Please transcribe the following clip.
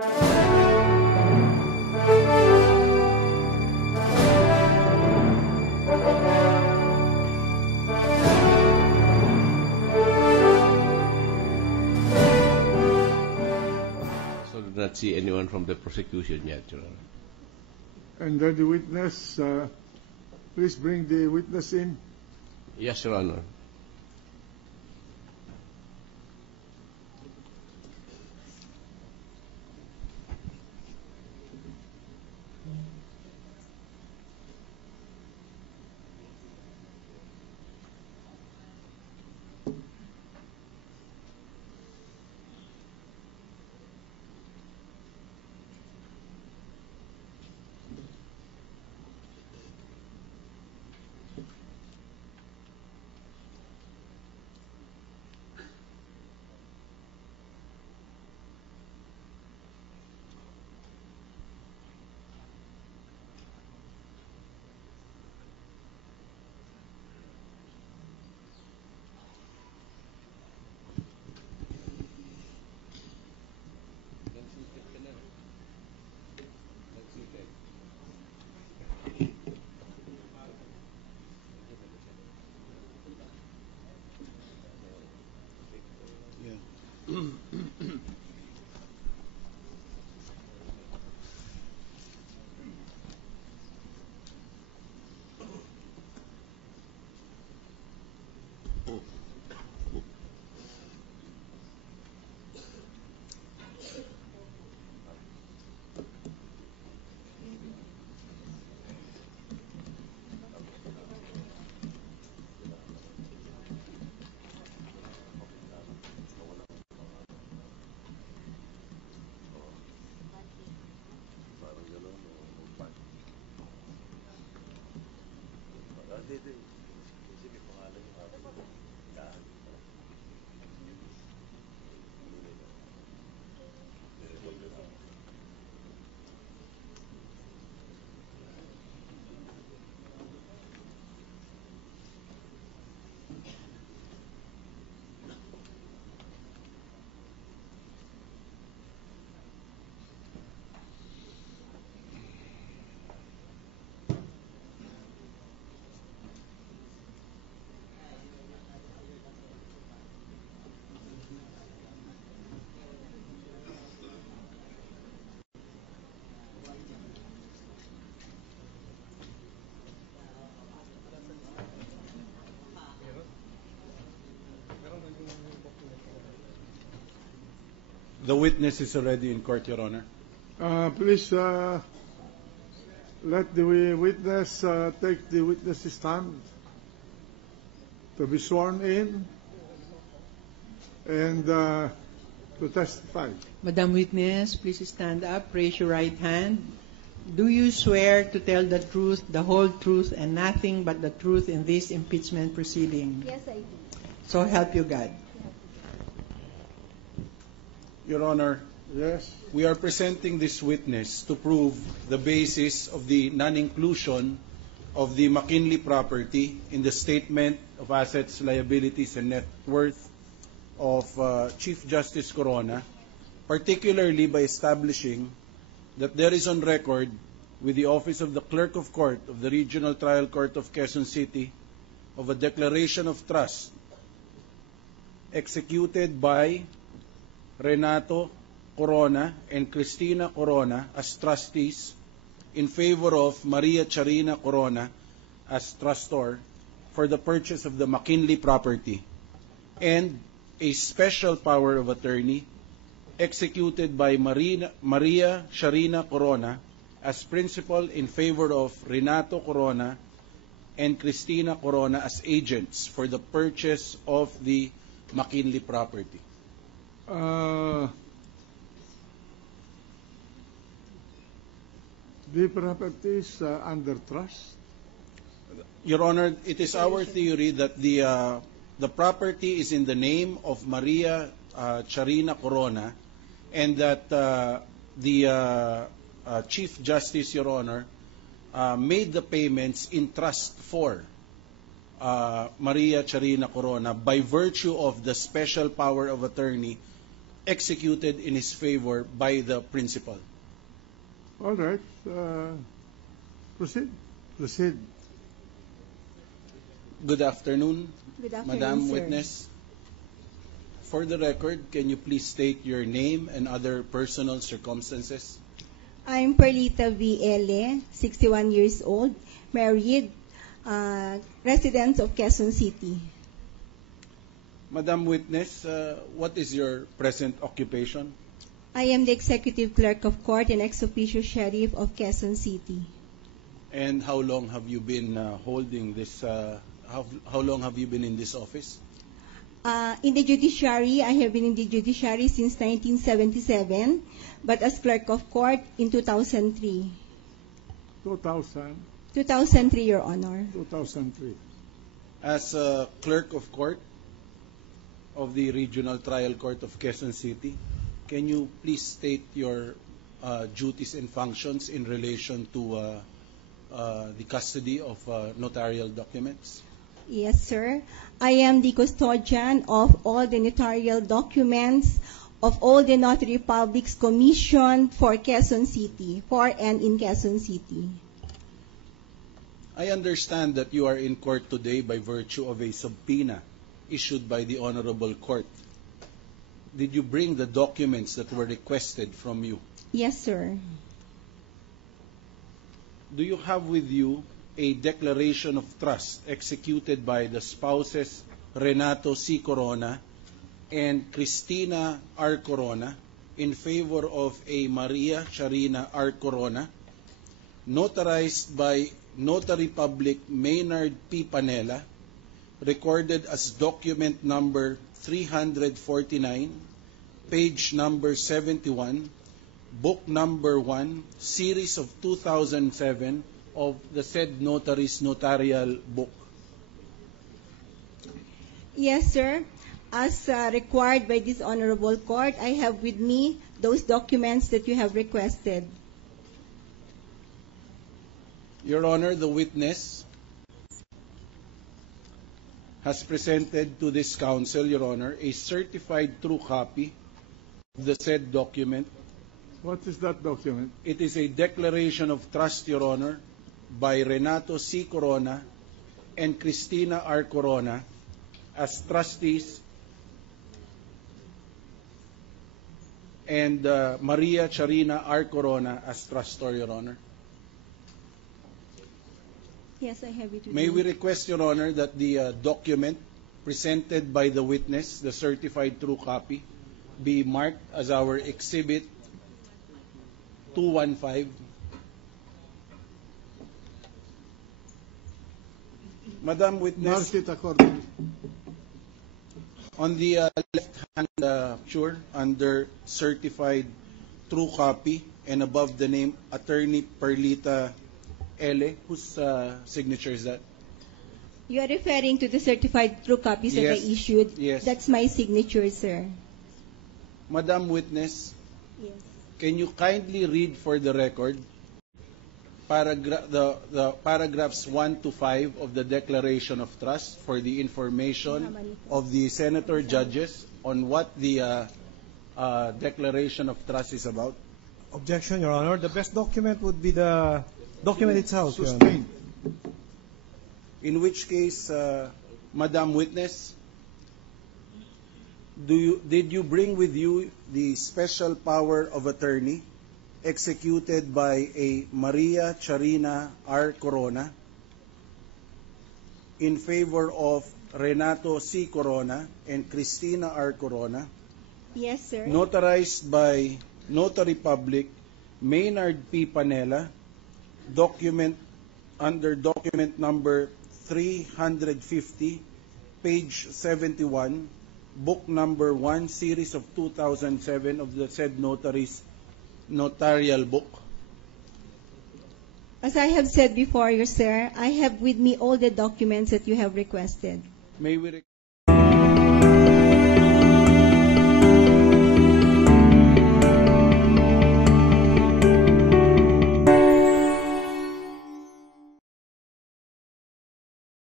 So do not see anyone from the prosecution yet, Your Honor. And then the witness, please bring the witness in. Yes, Your Honor. The witness is already in court, Your Honor. Please let the witness take the witness stand to be sworn in and to testify. Madam Witness, please stand up, raise your right hand. Do you swear to tell the truth, the whole truth, and nothing but the truth in this impeachment proceeding? Yes, I do. So help you God. Your Honor, Yes. we are presenting this witness to prove the basis of the non-inclusion of the McKinley property in the statement of assets, liabilities, and net worth of Chief Justice Corona, particularly by establishing that there is on record with the Office of the Clerk of Court of the Regional Trial Court of Quezon City of a declaration of trust executed by Renato Corona and Cristina Corona as trustees in favor of Maria Charina Corona as trustor for the purchase of the McKinley property, and a special power of attorney executed by Maria Charina Corona as principal in favor of Renato Corona and Cristina Corona as agents for the purchase of the McKinley property. The property is under trust. Your Honor, it is our theory that the property is in the name of Maria Charina Corona, and that the Chief Justice, Your Honor, made the payments in trust for Maria Charina Corona by virtue of the special power of attorney executed in his favor by the principal. All right. Proceed. Proceed. Good afternoon, Good afternoon, Madam sir. Witness. For the record, can you please state your name and other personal circumstances? I'm Perlita V. Ele, 61 years old, married, resident of Quezon City. Madam Witness, what is your present occupation? I am the executive clerk of court and ex officio sheriff of Quezon City. And how long have you been holding this? How long have you been in this office? In the judiciary, I have been in the judiciary since 1977, but as clerk of court in 2003. 2000, 2003, Your Honor. 2003. As clerk of court of the Regional Trial Court of Quezon City, can you please state your duties and functions in relation to the custody of notarial documents? Yes, sir. I am the custodian of all the notarial documents of all the notary publics commissioned for Quezon City, for and in Quezon City. I understand that you are in court today by virtue of a subpoena issued by the Honorable Court. Did you bring the documents that were requested from you? Yes, sir. Do you have with you a declaration of trust executed by the spouses Renato C. Corona and Cristina R. Corona in favor of a Maria Charina R. Corona, notarized by Notary Public Maynard P. Panela, recorded as document number 349, page number 71, book number 1, series of 2007 of the said notary's notarial book? Yes, sir. As required by this honorable court, I have with me those documents that you have requested. Your Honor, the witness has presented to this counsel, Your Honor, a certified true copy of the said document. What is that document? It is a declaration of trust, Your Honor, by Renato C. Corona and Cristina R. Corona as trustees and Maria Charina R. Corona as trustor, Your Honor. Yes, I have it with May me. we request, Your Honor, that the document presented by the witness, the certified true copy, be marked as our Exhibit 215. Madam Witness, Mark it accordingly. on the left-hand picture, under certified true copy, and above the name Attorney Perlita Ele, whose signature is that? You are referring to the certified true copies that I Yes. issued? Yes. That's my signature, sir. Madam Witness, Yes. can you kindly read for the record the paragraphs 1 to 5 of the Declaration of Trust for the information of the senator judges on what the Declaration of Trust is about? Objection, Your Honor. The best document would be the document itself, Your Honor. Sustained. In which case, Madam Witness, did you bring with you the special power of attorney executed by a Maria Charina R. Corona in favor of Renato C. Corona and Cristina R. Corona, Yes, sir. notarized by Notary Public Maynard P. Panela, under document number 350, page 71, book number 1, series of 2007 of the said notary's notarial book? As I have said before, sir, I have with me all the documents that you have requested. May we